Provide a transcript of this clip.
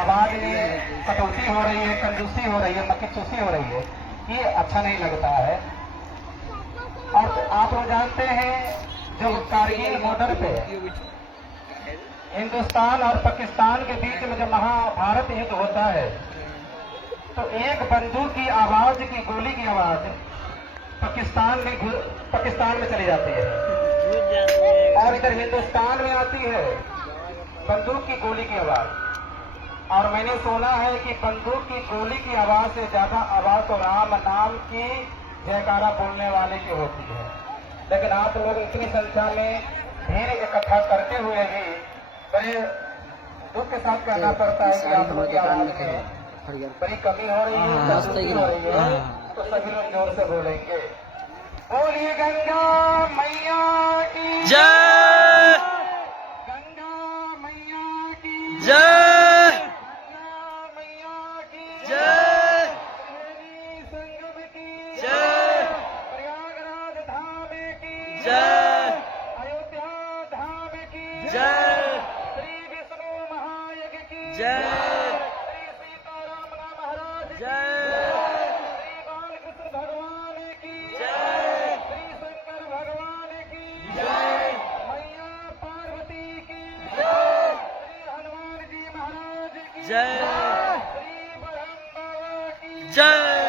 आवाज में कटौती हो रही है, कंजूसी हो रही है, मक्खी हो रही है, ये अच्छा नहीं लगता है। और आप लोग जानते हैं जो कारगिल बॉर्डर पे हिंदुस्तान और पाकिस्तान के बीच में जब महाभारत युद्ध होता है तो एक बंदूक की आवाज की गोली की आवाज पाकिस्तान में चली जाती है और इधर हिंदुस्तान में आती है बंदूक की गोली की आवाज। और मैंने सुना है कि बंदूक की गोली की आवाज से ज्यादा आवाज तो राम नाम की जयकारा बोलने वाले की होती है। लेकिन आप लोग इतनी संख्या में भीड़ इकट्ठा करते हुए भी बड़े दुख के साथ कहना पड़ता है कि आप लोग की आवाज में बड़ी कमी हो रही है, तो सभी लोग जोर से बोलेंगे, बोलिए गंगा मैया की जय, गंगा मैया की जय, गंगा मैया की जय, त्रिवेणी संगम की जय, प्रयागराज धाम की जय, अयोध्या धाम की जय, श्री विष्णु महायज्ञ की जय, श्री सीताराम महाराज की जय, श्री बालकृष्ण भगवान जय श्री ब्रह्म बाबा की जय